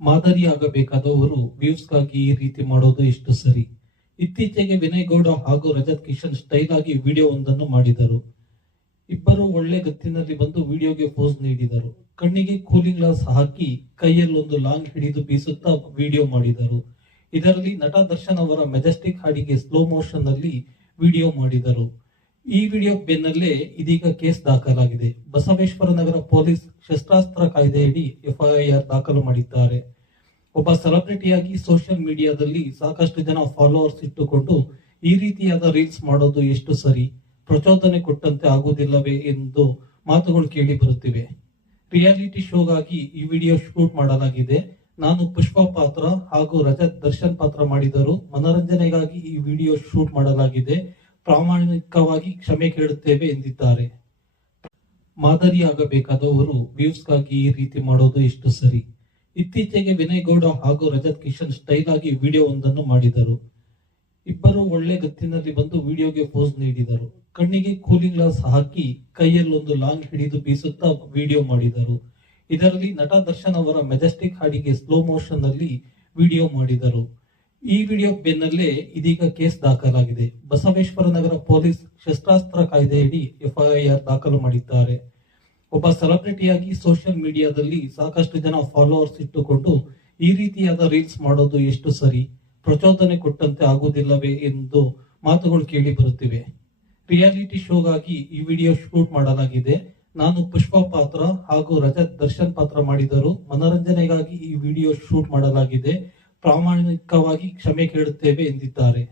ಮಾದರಿಯಾಗಬೇಕಾದವರು ವ್ಯೂಸ್ಗಾಗಿ ಈ ರೀತಿ ಮಾಡೋದು ಎಷ್ಟು ಸರಿ. ಇತ್ತೀಚೆಗೆ ವಿನಯ್ ಗೌಡ ಹಾಗೂ ರಜತ್ ಕಿಶನ್ ಸ್ಟೈಲ್ ಆಗಿ ವಿಡಿಯೋ ಒಂದನ್ನು ಮಾಡಿದರು. ಇಬ್ಬರು ಒಳ್ಳೆ ಗತ್ತಿನಲ್ಲಿ ಬಂದು ವಿಡಿಯೋಗೆ ಪೋಸ್ ನೀಡಿದರು. ಕಣ್ಣಿಗೆ ಕೂಲಿಂಗ್ ಗ್ಲಾಸ್ ಹಾಕಿ ಕೈಯಲ್ಲೊಂದು ಲಾಂಗ್ ಹಿಡಿದು ಬೀಸುತ್ತಾ ವಿಡಿಯೋ ಮಾಡಿದರು. ಇದರಲ್ಲಿ ನಟ ದರ್ಶನ್ ಅವರ ಮೆಜೆಸ್ಟಿಕ್ ಹಾಡಿಗೆ ಸ್ಲೋ ಮೋಷನ್ನಲ್ಲಿ ವಿಡಿಯೋ ಮಾಡಿದರು. ಈ ವಿಡಿಯೋ ಬೆನ್ನಲ್ಲೇ ಇದೀಗ ಕೇಸ್ ದಾಖಲಾಗಿದೆ. ಬಸವೇಶ್ವರ ನಗರ ಪೊಲೀಸ್ ಶಸ್ತ್ರಾಸ್ತ್ರ ಕಾಯ್ದೆಯಡಿ ಎಫ್ಐಆರ್ ದಾಖಲು ಮಾಡಿದ್ದಾರೆ. ಒಬ್ಬ ಸೆಲೆಬ್ರಿಟಿಯಾಗಿ ಸೋಷಿಯಲ್ ಮೀಡಿಯಾದಲ್ಲಿ ಸಾಕಷ್ಟು ಜನ ಫಾಲೋವರ್ಸ್ ಇಟ್ಟುಕೊಂಡು ಈ ರೀತಿಯಾದ ರೀಲ್ಸ್ ಮಾಡೋದು ಎಷ್ಟು ಸರಿ? ಪ್ರಚೋದನೆ ಕೊಟ್ಟಂತೆ ಆಗುವುದಿಲ್ಲವೇ ಎಂದು ಮಾತುಗಳು ಕೇಳಿ ಬರುತ್ತಿವೆ. ರಿಯಾಲಿಟಿ ಶೋಗಾಗಿ ಈ ವಿಡಿಯೋ ಶೂಟ್ ಮಾಡಲಾಗಿದೆ. ನಾನು ಪುಷ್ಪ ಪಾತ್ರ ಹಾಗೂ ರಜತ್ ದರ್ಶನ್ ಪಾತ್ರ ಮಾಡಿದರು. ಮನರಂಜನೆಗಾಗಿ ಈ ವಿಡಿಯೋ ಶೂಟ್ ಮಾಡಲಾಗಿದೆ. ಪ್ರಾಮಾಣಿಕವಾಗಿ ಕ್ಷಮೆ ಕೇಳುತ್ತೇವೆ ಎಂದಿದ್ದಾರೆ. ಮಾದರಿಯಾಗಬೇಕಾದವರು ವ್ಯೂಸ್ಗಾಗಿ ಈ ರೀತಿ ಮಾಡೋದು ಎಷ್ಟು ಸರಿ. ಇತ್ತೀಚೆಗೆ ವಿನಯ್ ಗೌಡ ಹಾಗೂ ರಜತ್ ಕಿಶನ್ ಸ್ಟೈಲ್ ಆಗಿ ವಿಡಿಯೋ ಒಂದನ್ನು ಮಾಡಿದರು. ಇಬ್ಬರು ಒಳ್ಳೆ ಗತ್ತಿನಲ್ಲಿ ಬಂದು ವಿಡಿಯೋಗೆ ಪೋಸ್ ನೀಡಿದರು. ಕಣ್ಣಿಗೆ ಕೂಲಿಂಗ್ ಗ್ಲಾಸ್ ಹಾಕಿ ಕೈಯಲ್ಲೊಂದು ಲಾಂಗ್ ಹಿಡಿದು ಬೀಸುತ್ತಾ ವಿಡಿಯೋ ಮಾಡಿದರು. ಇದರಲ್ಲಿ ನಟ ದರ್ಶನ್ ಅವರ ಮೆಜೆಸ್ಟಿಕ್ ಹಾಡಿಗೆ ಸ್ಲೋ ಮೋಷನ್ನಲ್ಲಿ ವಿಡಿಯೋ ಮಾಡಿದರು. ಈ ವಿಡಿಯೋ ಬೆನ್ನಲ್ಲೇ ಇದೀಗ ಕೇಸ್ ದಾಖಲಾಗಿದೆ. ಬಸವೇಶ್ವರ ನಗರ ಪೊಲೀಸ್ ಶಸ್ತ್ರಾಸ್ತ್ರ ಕಾಯ್ದೆಯಡಿ ಎಫ್ಐಆರ್ ದಾಖಲು ಮಾಡಿದ್ದಾರೆ. ಒಬ್ಬ ಸೆಲೆಬ್ರಿಟಿಯಾಗಿ ಸೋಷಿಯಲ್ ಮೀಡಿಯಾದಲ್ಲಿ ಸಾಕಷ್ಟು ಜನ ಫಾಲೋವರ್ಸ್ ಇಟ್ಟುಕೊಂಡು ಈ ರೀತಿಯಾದ ರೀಲ್ಸ್ ಮಾಡೋದು ಎಷ್ಟು ಸರಿ? ಪ್ರಚೋದನೆ ಕೊಟ್ಟಂತೆ ಆಗುವುದಿಲ್ಲವೇ ಎಂದು ಮಾತುಗಳು ಕೇಳಿ ಬರುತ್ತಿವೆ. ರಿಯಾಲಿಟಿ ಶೋಗಾಗಿ ಈ ವಿಡಿಯೋ ಶೂಟ್ ಮಾಡಲಾಗಿದೆ. ನಾನು ಪುಷ್ಪ ಪಾತ್ರ ಹಾಗೂ ರಜತ್ ದರ್ಶನ್ ಪಾತ್ರ ಮಾಡಿದರು. ಮನರಂಜನೆಗಾಗಿ ಈ ವಿಡಿಯೋ ಶೂಟ್ ಮಾಡಲಾಗಿದೆ. ಪ್ರಾಮಾಣಿಕವಾಗಿ ಕ್ಷಮೆ ಕೇಳುತ್ತೇವೆ ಎಂದಿದ್ದಾರೆ.